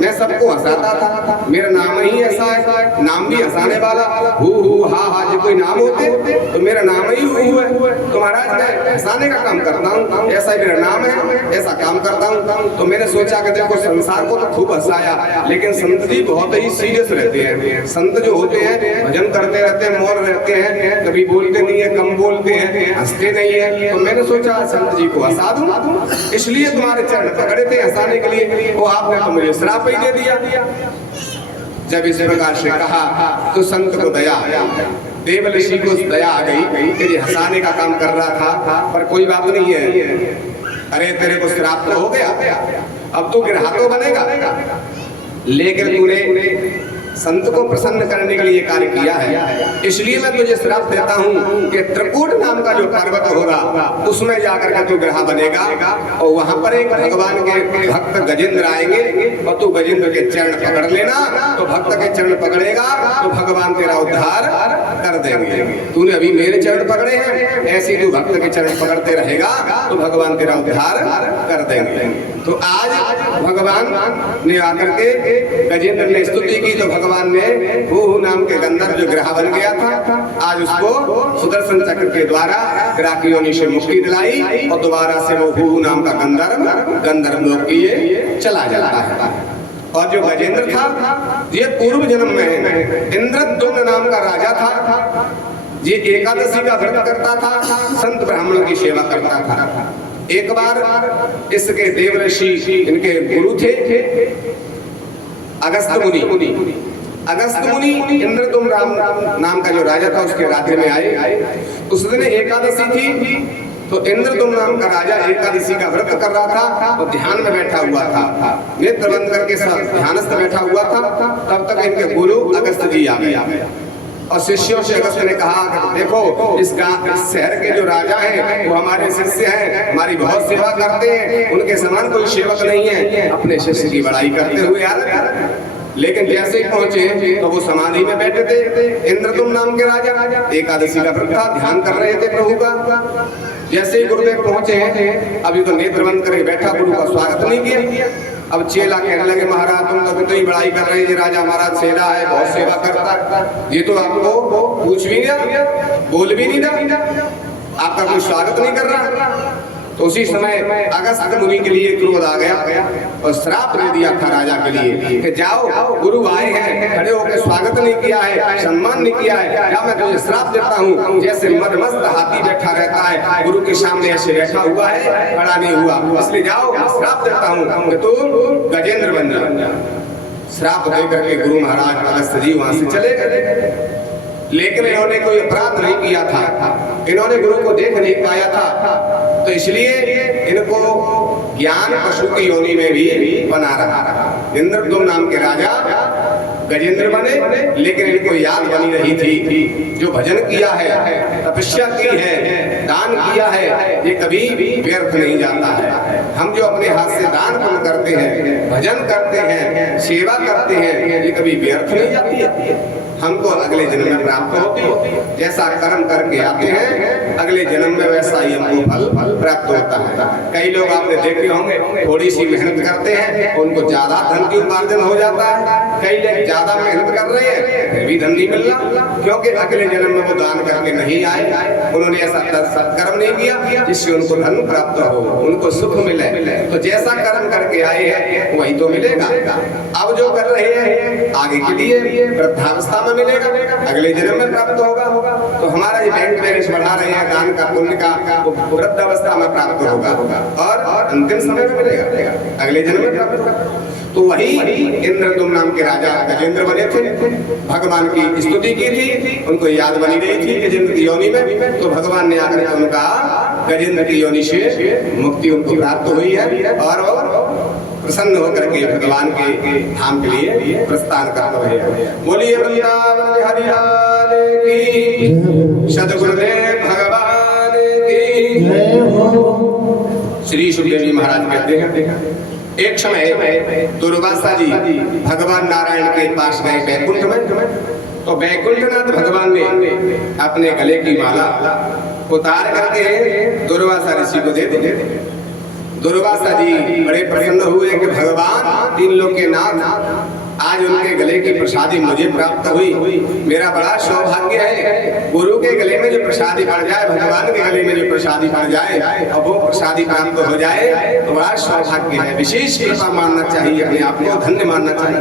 मैं सबको हंसाता था, मेरा नाम ही ऐसा है, नाम भी हंसाने वाला। हु हा हा जो कोई नाम होते तो मेरा नाम ही हु है। तो महाराज मैं हंसाने का काम करता हूँ, ऐसा मेरा नाम है, ऐसा काम करता हूँ। तो मैंने सोचा कि देखो संसार को तो खूब हंसाया, लेकिन संत जी बहुत ही सीरियस रहते हैं। संत जो होते हैं भजन करते रहते हैं, मौन रहते हैं, कभी बोलते नहीं है, कम बोलते हैं, हंसते नहीं है। तो मैंने सोचा संत जी को हंसा दूं, इसलिए तुम्हारे चरण पकड़े थे हंसाने के लिए। वो आपने तो मुझे श्राप ही दे दिया। जब इस प्रकार से कहा तो संत को दया आया, देव ऋषि को दया आ गई कि ये हंसाने का काम कर रहा था, पर कोई बात नहीं है। अरे तेरे को श्राप तो हो गया, अब तू गिरहातो बनेगा, लेकिन तूने संत को प्रसन्न करने के लिए कार्य किया है, इसलिए मैं तुझे श्राप देता हूँ कि त्रिकूट नाम का जो पर्वत होगा उसमें जाकर के तू ग्रह बनेगा, और वहां पर एक भगवान के भक्त गजेंद्र आएंगे और तू गजेंद्र के चरण पकड़ लेना। तो भक्त के चरण पकड़ेगा तो भगवान तेरा उद्धार कर देंगे। तूने अभी मेरे चरण पकड़े हैं, ऐसे तू भक्त के चरण पकड़ते रहेगा तो भगवान तेरा उद्धार कर देंगे। तो आज भगवान ने आकर के गजेंद्र ने स्तुति की, तो भगवान ने हु नाम के गंधर्व जो ग्रह बन गया था, आज उसको सुदर्शन चक्र के द्वारा ग्रह की योनि से मुक्ति दिलाई, और दोबारा से वो हु नाम का गंधर्व लोक की चला जाता है। और जो गजेंद्र था ये पूर्व जन्म में इंद्रद्युम्न नाम का राजा था। ये एकादशी का व्रत करता था, संत ब्राह्मणों की सेवा करता था। एक बार इसके देव ऋषि, इनके गुरु थे अगस्त मुनि इंद्रद्युम्न नाम का जो राजा था उसके राज्य में आए। उस दिन एकादशी थी, तो इंद्रद्युम्न नाम का राजा एकादशी का व्रत कर रहा था, तो ध्यान में बैठा हुआ था, नेत्र बंद करके सब ध्यानस्थ बैठा हुआ था। तब तक इनके गुरु अगस्त जी आ गए, और शिष्यों से अगस्त ने कहा देखो इस शहर के जो राजा हैं वो हमारे शिष्य हैं, हमारी बहुत सेवा करते हैं, उनके समान कोई सेवक नहीं है। अपने शिष्य की बड़ाई करते हुए आ रहे थे, लेकिन जैसे ही पहुंचे तो वो समाधि में बैठे थे। इंद्रद्युम्न नाम के राजा एकादशी का व्रत था, ध्यान कर रहे थे प्रभु का। जैसे ही गुरुदेव पहुंचे, अभी तो नेत्र बंद करके बैठा, गुरु का स्वागत नहीं किया। अब चेला कहने लगे महाराज तुम तो कितनी बड़ाई कर रहे हैं, राजा महाराज सेरा है, बहुत सेवा करता है, ये तो आपको पूछ भी नहीं, बोल भी नहीं रहा, आपका कोई स्वागत नहीं कर रहा। तो उसी समय अगस्त मुनि के लिए क्रोध आ गया और श्राप दे दिया था राजा के लिए कि जाओ गुरु आए हैं, खड़े होकर स्वागत नहीं किया है, सम्मान नहीं किया है, या मैं तुझे श्राप देता हूँ। जैसे मदमस्त हाथी बैठा रहता है, गुरु के सामने ऐसे बैठा हुआ है, खड़ा नहीं हुआ, इसलिए जाओ श्राप देता हूँ कि तू गजेंद्र बन जा। श्राप दे करके गुरु महाराज अगस्त जी वहां से चले गए, लेकिन इन्होंने कोई अपराध नहीं किया था, इन्होंने गुरु को देख नहीं पाया था, तो इसलिए इनको ज्ञान पशु की योनि में भी बना रहा। इंद्रद्युम्न नाम के राजा गजेंद्र बने, लेकिन इनको याद बनी रही थी जो भजन किया है, तपस्या की है, दान किया है, ये कभी व्यर्थ नहीं जाता है। हम जो अपने हाथ से दान पुण्य करते हैं, भजन करते हैं, सेवा करते हैं, ये कभी व्यर्थ नहीं जाती है, हमको अगले जन्म में प्राप्त होती है। जैसा कर्म करके आते हैं अगले जन्म में वैसा ही हमको फल प्राप्त होता है। कई लोग आपने देखे होंगे थोड़ी सी मेहनत करते हैं उनको ज्यादा धन की उपार्जन हो जाता है, कई लोग ज्यादा मेहनत कर रहे हैं फिर भी धन नहीं मिल रहा, क्योंकि अगले जन्म में वो दान करके नहीं आए, उन्होंने ऐसा सत्कर्म नहीं किया जिससे उनको धन प्राप्त हो, उनको सुख मिले। तो जैसा कर्म करके आए हैं वही तो मिलेगा। अब जो कर रहे हैं आगे के लिए वृद्धावस्था में मिलेगा, अगले जन्म में प्राप्त होगा। तो हमारा ये बैंक बैलेंस बढ़ा रहे हैं दान का पुण्य का, वो वृद्धावस्था में प्राप्त होगा और अंतिम समय में मिलेगा, अगले जन्म में प्राप्त होगा। तो वही इंद्रद्युम्न नाम के राजा गजेंद्र बने थे, भगवान की स्तुति की थी, उनको याद बनी रही थी गजेंद्र की योनि में, तो भगवान ने आकर उनका गजेंद्र की योनि से मुक्ति उनको प्राप्त हुई है और प्रसन्न होकर के भगवान के धाम के लिए प्रस्थान करते हैं। बोलिए वृंदावन बिहारी लाल की, सद्गुरुदेव भगवान की जय हो। श्री सुखदेव जी महाराज कहते हैं एक समय दुर्वासा जी भगवान नारायण के पास गए बैकुंठ में, तो बैकुंठनाथ भगवान ने अपने गले की माला उतार करके दुर्वासा ऋषि को दे दी। दुर्वासा जी बड़े प्रसन्न हुए कि भगवान तीन लोक के नाथ, आज उनके गले की प्रसादी मुझे प्राप्त हुई, मेरा बड़ा सौभाग्य है। गुरु के गले में जो प्रसादी पड़ जाए, भगवान के गले में जो प्रसादी पड़ जाए और वो प्रसादी प्राप्त हो जाए तो बड़ा सौभाग्य है। विशेष कृपा मानना चाहिए, अपने आप को धन्य मानना चाहिए।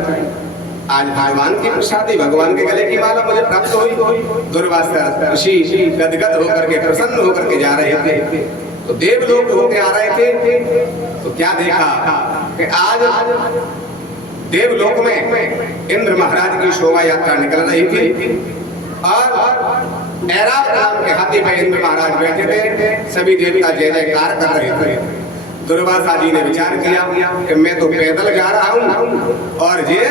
आज भगवान की प्रसादी, भगवान के गले की माला मुझे प्राप्त हुई। दुर्वासा ऋषि गदगद होकर के प्रसन्न होकर के जा रहे थे, तो देवलोक होके आ रहे थे, तो क्या देखा कि आज देवलोक में इंद्र महाराज की शोभा यात्रा निकल रही थी और ऐरावत नाम के हाथी पे इंद्र महाराज बैठे थे। सभी देवता जय जयकार कर रहे थे। दुर्वासा जी ने विचार किया कि मैं तो पैदल जा रहा हूँ और ये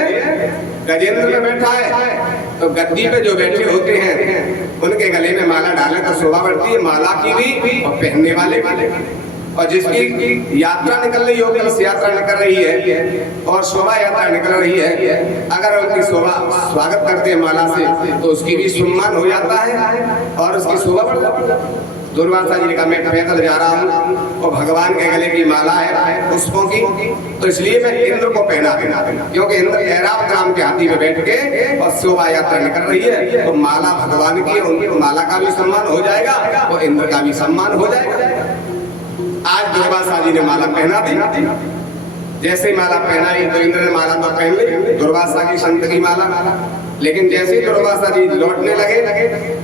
गजेंद्र में बैठा है, तो गद्दी पे जो बैठे होते हैं उनके गले में माला डाले तो शोभा बढ़ती है, माला की भी और पहनने वाले की। और जिसकी यात्रा निकल रही होगी, इस यात्रा निकल रही है और शोभा यात्रा निकल रही है, अगर उनकी शोभा स्वागत करते हैं माला से तो उसकी भी सम्मान हो जाता है और उसकी शोभा बढ़ जाती है। दुर्वासा जी ने कहा मैं पैदल जा रहा हूँ और भगवान के गले की माला है पुष्पों की, तो इसलिए मैं इंद्र को पहना देना, क्योंकि इंद्र ऐरावत नाम के हाथी में बैठ के और शोभा यात्रा निकल रही है, तो माला भगवान की, उनकी माला का भी सम्मान हो जाएगा और इंद्र का भी सम्मान हो जाएगा। आज दुर्वासा जी ने माला पहना दी। जैसे माला पहनाई तो इंद्र ने माला तो पहन ली, दुर्वासा की संत की माला। लेकिन जैसे ही दुर्वासा जी लौटने लगे,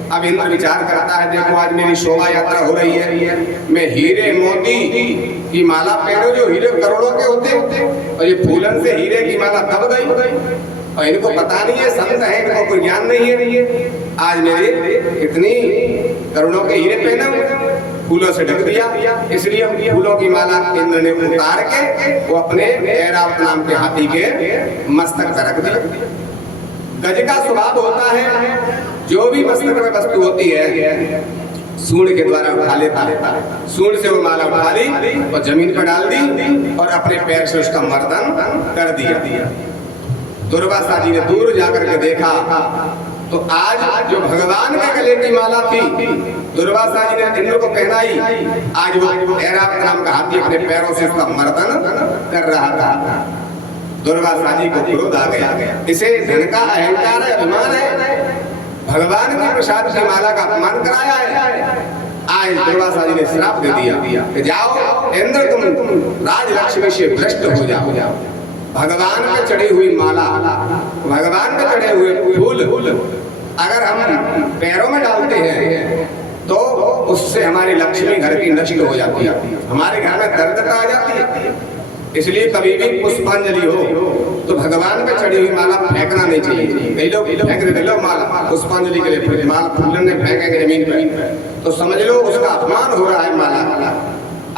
अब इंद्र विचार करता है देखो आज मेरी शोभा यात्रा हो रही है, मैं हीरे मोती की माला पहनूं जो हीरे करोड़ों के होते, और ये फूलन से हीरे की माला दब गई और इनको पता नहीं है, संत है, इनको कोई ज्ञान नहीं है। आज मेरे इतनी करोड़ों के हीरे पहने फूलों से ढक दिया, इसलिए फूलों की माला इंद्र ने उतार के वो अपने ऐरावत नाम के हाथी के मस्तक पर रख दिया। गज का स्वभाव होता है, जो भी मस्तक में वस्तु होती है सूंड के द्वारा उठा लेता है। सूंड से वो माला उठा ली और जमीन पर डाल दी और अपने पैर से उसका मर्दन कर दिया। दुर्वासा जी ने दूर जाकर के देखा तो आज जो भगवान के गले की माला थी दुर्वासा जी ने इंद्र को पहनाई, आज वो ऐरावत नाम का हाथी अपने पैरों से उसका मर्दन कर रहा था। दुर्वासा जी को क्रोध आ गया। इसे धन का अहंकार है, अभिमान है, भगवान के प्रसाद की माला का अपमान कराया है। आज दुर्वासा जी ने श्राप दे दिया कि जाओ इंद्र तुम राजलक्ष्मी से भ्रष्ट हो जाओ। भगवान पे चढ़ी हुई माला, भगवान पे चढ़े हुए फूल अगर हम पैरों में डालते हैं तो उससे हमारी लक्ष्मी घर की नष्ट हो जाती है, हमारे घर में दरिद्रता आ जाती है। इसलिए कभी भी पुष्पांजलि हो तो भगवान पे चढ़ी हुई माला फेंकना नहीं चाहिए। कई लोग फेंक देते, लो माला पुष्पांजलि के लिए माला फूलन ने फेंकेंगे जमीन पर तो समझ लो उसका अपमान हो रहा है माला।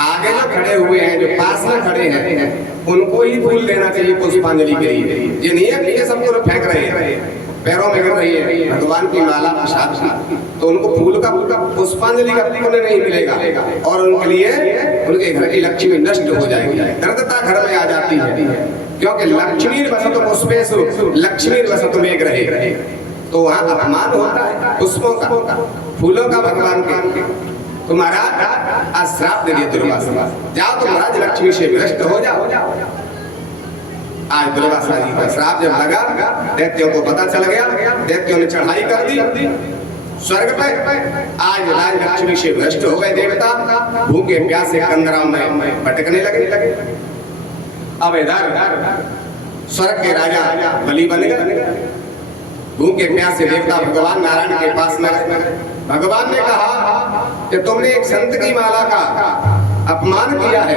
आगे जो खड़े हुए हैं, जो पास में खड़े हैं, उनको ही फूल देना चाहिए पुष्पांजलि के लिए। ये नहीं है कि ये सब लोग फेंक रहे हैं, पैरों में गिर रही है भगवान की माला प्रसाद की, तो उनको फूल का पुष्पांजलि का पुण्य नहीं मिलेगा और उनके लिए उनके घर की लक्ष्मी नष्ट हो जाएगी, दरिद्रता घर में आ जाती है। क्योंकि लक्ष्मी वसतु पुष्पेषु लक्ष्मी वसतु मेघ रहे, तो वहाँ अपमान होता है पुष्पों का, फूलों का भगवान के। तुम्हारा श्राप दे दिया दुर्वासा, जाओ तुम राज लक्ष्मी से भ्रष्ट हो जाओ। आज दुर्वासा जी का श्राप जब लगा, दैत्यों को पता चल गया, दैत्यों ने चढ़ाई कर दी स्वर्ग पे। आज राज लक्ष्मी से भ्रष्ट हो गए देवता, भूखे प्यासे कंदराम में भटकने लगे। अब इधर स्वर्ग के राजा बलि बन गए, भूखे प्यासे देवता भगवान नारायण के पास में। भगवान ने कहा कि तुमने एक संत की माला का अपमान किया है,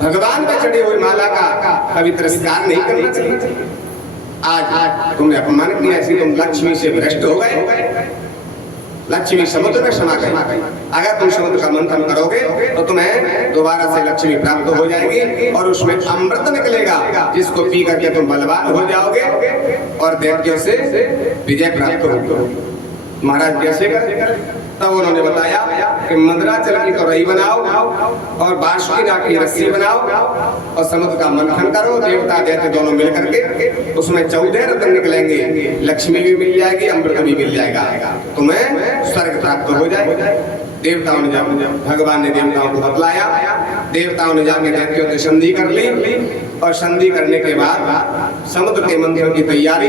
भगवान पे चढ़ी हुई माला का कभी तिरस्कार नहीं करना चाहिए। आज तुमने अपमान किया, इसलिए तुम लक्ष्मी से भ्रष्ट हो गए। लक्ष्मी समुद्र में समा गई। अगर तुम समुद्र का मंथन करोगे तो तुम्हें दोबारा से लक्ष्मी प्राप्त हो जाएगी और उसमें अमृत निकलेगा, जिसको पी करके तुम बलवान हो जाओगे और दैत्यों से विजय प्राप्त होगी। महाराज कैसे कर? तब उन्होंने बताया कि मंदराचल की कढ़ाई बनाओ और बांसुरी की रस्सी बनाओ और समुद्र का मंथन करो, देवता दैत्य दोनों मिल करके उसमें 14 रत्न निकलेंगे, लक्ष्मी भी मिल जाएगी, अमृत भी मिल जाएगा, तुम्हें स्वर्ग प्राप्त हो जाएगा। देवताओं ने जब भगवान ने देवताओं को बतलाया, देवताओं ने जाके दैत्यों से संधि कर ली और संधि करने के बाद समुद्र के मंथन की तैयारी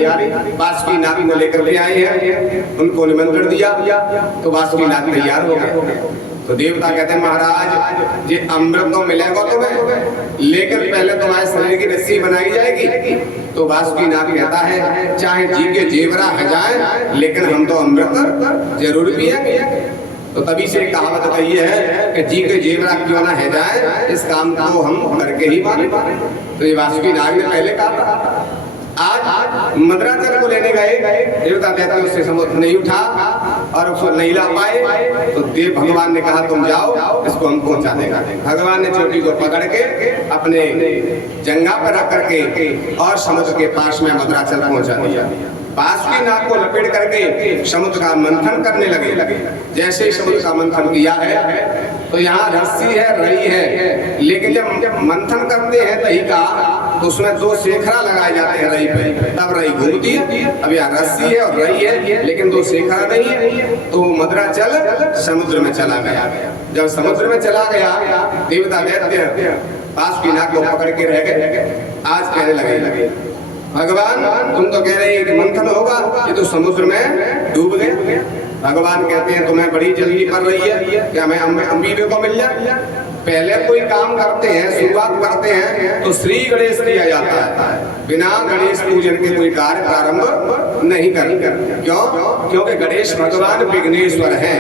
बांसुरी नाग को लेकर के आए हैं, उनको निमंत्रण दिया तो बांसुरी नाग तैयार हो गए। तो देवता कहते हैं महाराज ये अमृत तो मिलेगा तुम्हें, लेकिन पहले तुम्हारे शरीर की रस्सी बनाई जाएगी। तो बांसुरी नाग कहता है चाहे जी के जेवरा है जाए लेकिन हम तो अमृत जरूर पिएंगे। तो तभी से कहावत कही है कि जी के जेवरा क्यों ना है जाए, इस काम को हम करके ही माने। तो ये बांसुरी नाग ने पहले कहा था। आज मंदराचल को लेने गए, देवता कहते हैं उससे समुद्र नहीं उठा और उसको नहीं ला पाए, तो देव भगवान ने कहा तुम जाओ, इसको हम पहुंचा देगा। भगवान ने चोटी को पकड़ के अपने जंघा पर रख करके और समुद्र के पास में मंदराचल पहुंचा दिया। बांसुरी नाग को लपेट करके समुद्र का मंथन करने लगे। जैसे ही समुद्र का मंथन किया है तो यहाँ रस्सी है, रई है, लेकिन जब मंथन करते हैं दही का तो उसमें 2 शेखरा लगाए जाते हैं रई पे, तब रई घूमती है। अब यहाँ रस्सी है और रई है लेकिन 2 शेखरा नहीं है, तो मंदराचल समुद्र में चला गया। जब समुद्र में चला गया देवता दैत्य बांसुरी नाग को पकड़ के रह गए। आज कहने लगे भगवान तुम तो कह रहे हैं कि मंथन होगा, ये तो समुद्र में डूब गए। भगवान कहते हैं तुम्हें बड़ी जल्दी पड़ रही है कि हमें अम्बिका को मिल जाए। पहले कोई काम करते हैं, शुरुआत करते हैं तो श्री गणेश किया जाता है, बिना गणेश पूजन के कोई कार्य प्रारंभ नहीं करते। क्यों? क्योंकि गणेश भगवान विघ्नेश्वर हैं,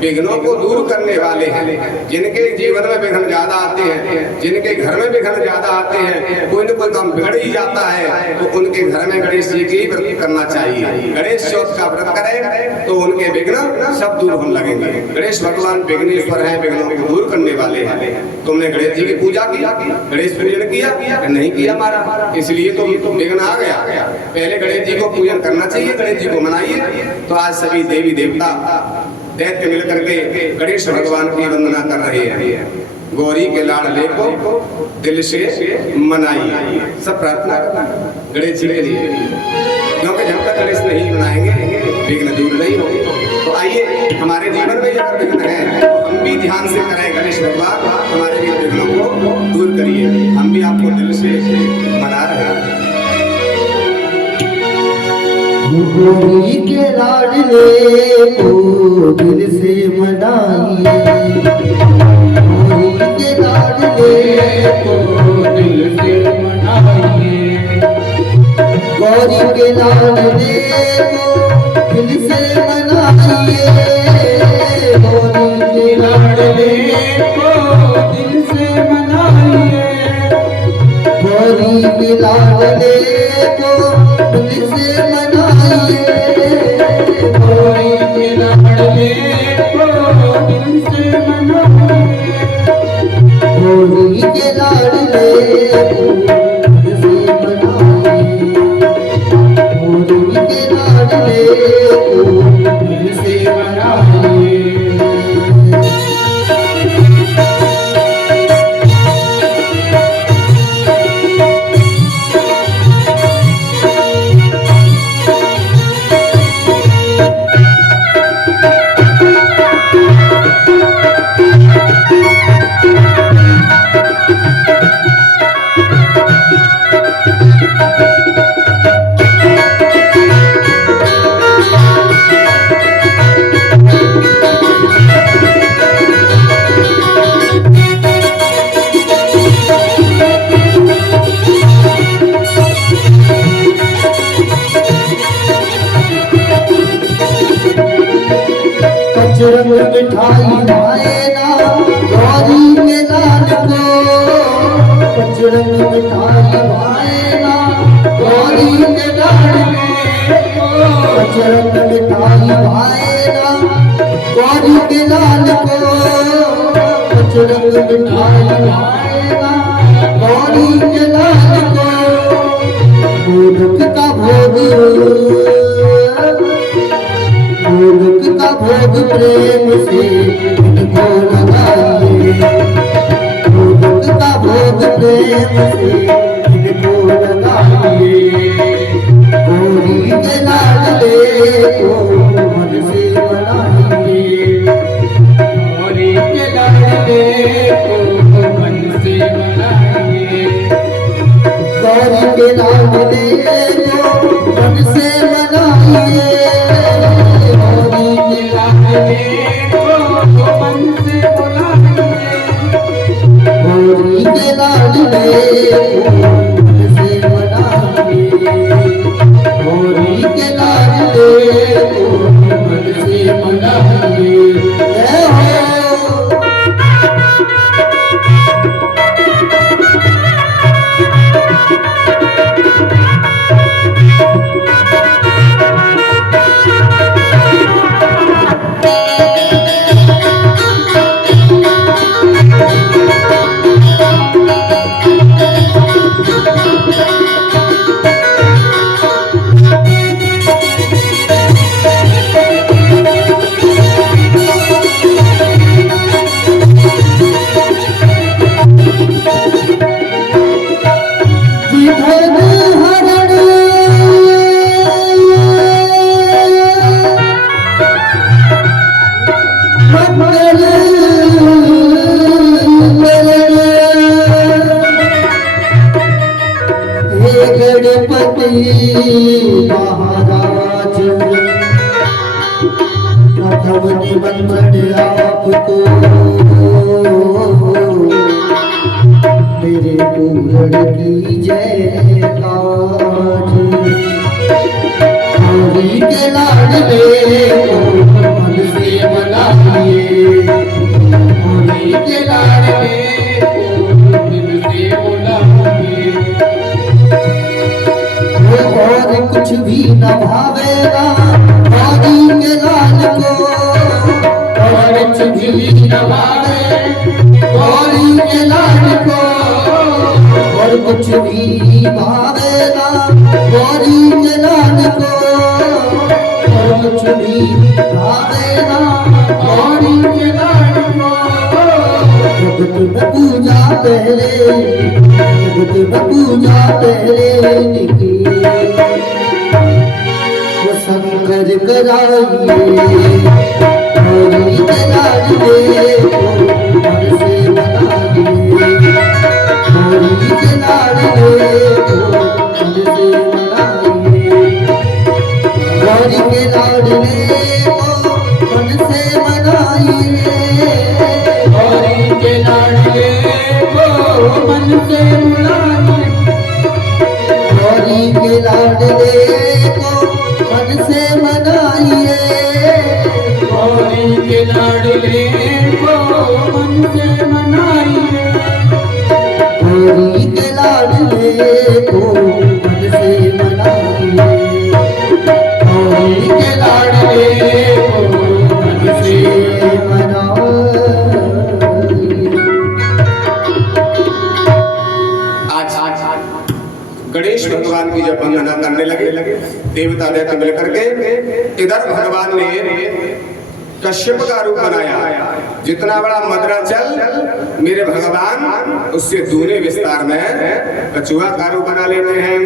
विघ्नों को दूर करने वाले हैं। जिनके जीवन में विघ्न ज्यादा आते हैं, जिनके घर में विघ्न ज्यादा आते हैं, कोई न कोई काम बिगड़ ही जाता है, तो उनके घर में गणेश जी की व्रत करना चाहिए। गणेश चौथ का व्रत करें तो उनके विघ्न सब दूर होने लगेंगे। गणेश भगवान विघ्नेश्वर है, विघ्नों को दूर करने वाले हैं। तुमने गणेश जी की पूजा की, गणेश पूजन किया नहीं किया हमारा, इसलिए तो विघ्न आ गया। पहले गणेश जी को पूजन करना चाहिए, गणेश जी को मनाइए। तो आज सभी देवी देवता दैत्य मिलकर के गणेश भगवान की वंदना कर रहे हैं। गौरी के लाडले को दिल से मनाइए, सब प्रार्थना गणेश जी के लिए, क्योंकि जब तक गणेश नहीं मनाएंगे विघ्न दूर नहीं होंगे। तो आइए हमारे जीवन में अगर विघ्न है तो हम भी ध्यान से करें, गणेश भगवान हमारे भी विघ्नों को दूर करिए। हम भी आपको दिल से मना रहे हैं। गौरी के लाडले को दिल से मनाइए, गौरी के लाडले को दिल से मनाइए, गौरी के लाडले को दिल से मनाइए, गौरी के लाडले को दिल से मनाइए, गौरी के लाडले को दिल से मनाइए, गौरी के लाडले को दिल से मनाइए, गौरी के लाडले को दिल से मनाइए, गौरी के लाडले को दिल से मनाइए। रंग मिठाई भाएना गौरी के लाल को, रंग मिठाई भाएना गौरी के लाल को, रंग मिठाई भाएना गौरी के लाल को अचरंग बिठाए लाएगा, गौरी के लाल को मोदक का भोग, मोदक का भोग प्रेम से इनको लगाइए, मोदक का भोग प्रेम से इनको लगाइए। गौरी के लाडले को मन से मनाइए, गौरी के लाडले को मन से मनाइए, गौरी के लाडले को मन से मनाइए, गौरी के लाडले को मन से बुलाइए, गौरी के लाडले को मन से मनाइए, गौरी के लाडले को मन से मनाइए। जय हो। विधन हरण मंगल हे गणपति महाराज, प्रथम निमंत्रण आपको मेरे पूर्ण की जय काज। गौरी के लाडले को मन से मनाइए, गौरी के लाडले को दिल से बुलाइए। वो और कुछ भी न भावेगा गौरी के लाल को, और कुछ भी न भावे गौरी के लाल को, और कुछ भी भावेगा गौरी के लाल को, और कुछ भी भावेगा गौरी के लाल को। जगत में पूजा पहले, जगत में पूजा पहले की वो शंकर कराइए, गौरी के लाडले को मन से मनाइए, गौरी के लाडले को मन से मनाइए, गौरी के लाडले को मन से मनाइए, गौरी के लाडले को मन से बुलाइए, गौरी के लाडले को मन से मनाइए, गौरी के लाडले को मन से मनाइए, गौरी के लाडले को मन से मनाइए, गौरी के लाडले को मन से मनाइए। आज गणेश भगवान की जब वंदना करने लगे देवता दैत्य मिलकर के, इधर भगवान ने कश्यप का रूप बनाया। जितना बड़ा मद्राचल मेरे भगवान उससे दूने विस्तार में कछुआ का रूप बना लेते हैं,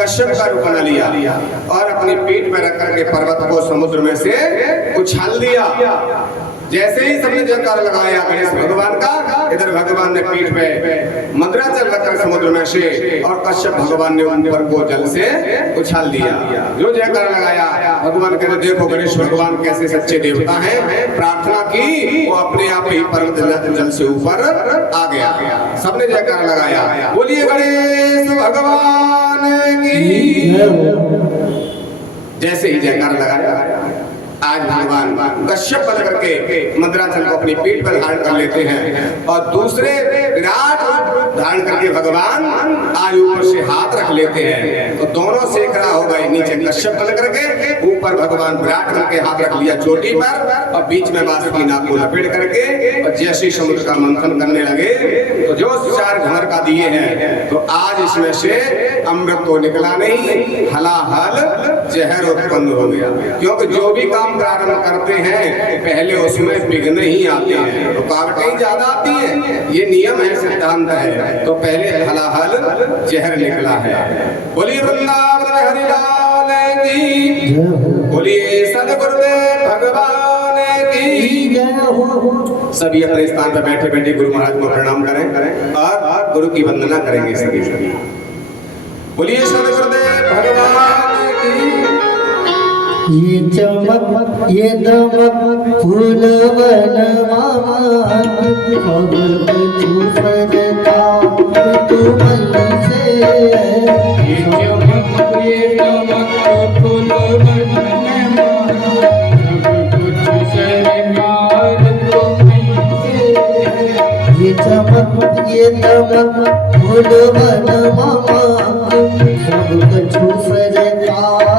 कश्यप का रूप बना लिया और अपनी पीठ पर रख करके पर्वत को समुद्र में से उछाल दिया। जैसे ही सबने जयकार लगाया गणेश भगवान का, इधर भगवान ने पीठ पे मद्राचल रखकर समुद्र में से और कश्यप भगवान ने ऊपर को जल से उछाल दिया। जो जयकार लगाया भगवान कहते देखो गणेश भगवान कैसे सच्चे देवता हैं, प्रार्थना की वो अपने आप ही पर्वत जल से ऊपर आ गया। सबने जयकार लगाया, बोलिए गणेश भगवान की। जैसे ही जयकार लगाया आज भगवान कश्यप बन करके मद्राचल को अपनी पीठ पर धारण कर लेते हैं और दूसरे विराट धारण करके भगवान आज ऊपर से हाथ रख लेते हैं, तो दोनों शेखरा हो गए, नीचे कश्यप बन करके, ऊपर भगवान विराट करके हाथ रख लिया चोटी पर, और बीच में बासुकी नाग को लपेट करके, और जैसे समुद्र का मंथन करने लगे तो जो 4 घमर का दिए हैं, तो आज इसमें से अमृत तो निकला नहीं, हलाहल जहर उत्पन्न हो गया। क्योंकि जो भी काम प्रारंभ करते हैं पहले उसमें विघ्न ही आते हैं, रुकावटें ही ज्यादा आती है, ये नियम है, सिद्धांत है। तो पहले हलाहल जहर निकला है। बोलिए वृंदावन हरिलाल की, बोलिए सदगुरुदेव भगवान की जय हो। सभी अपने स्थान पर बैठे बैठे गुरु महाराज को प्रणाम करें और गुरु की वंदना करेंगे सभी। बोलिए सदगुरुदेव भगवान की। ये चमक ये दमक फूल वन मामा खबर कछु सजता तू मन से। ये चमक ये दमक फूल वन मामा सब कुछ सरकार तुमसे। ये चमक ये दमक फूल वन मामा सब कछु सजता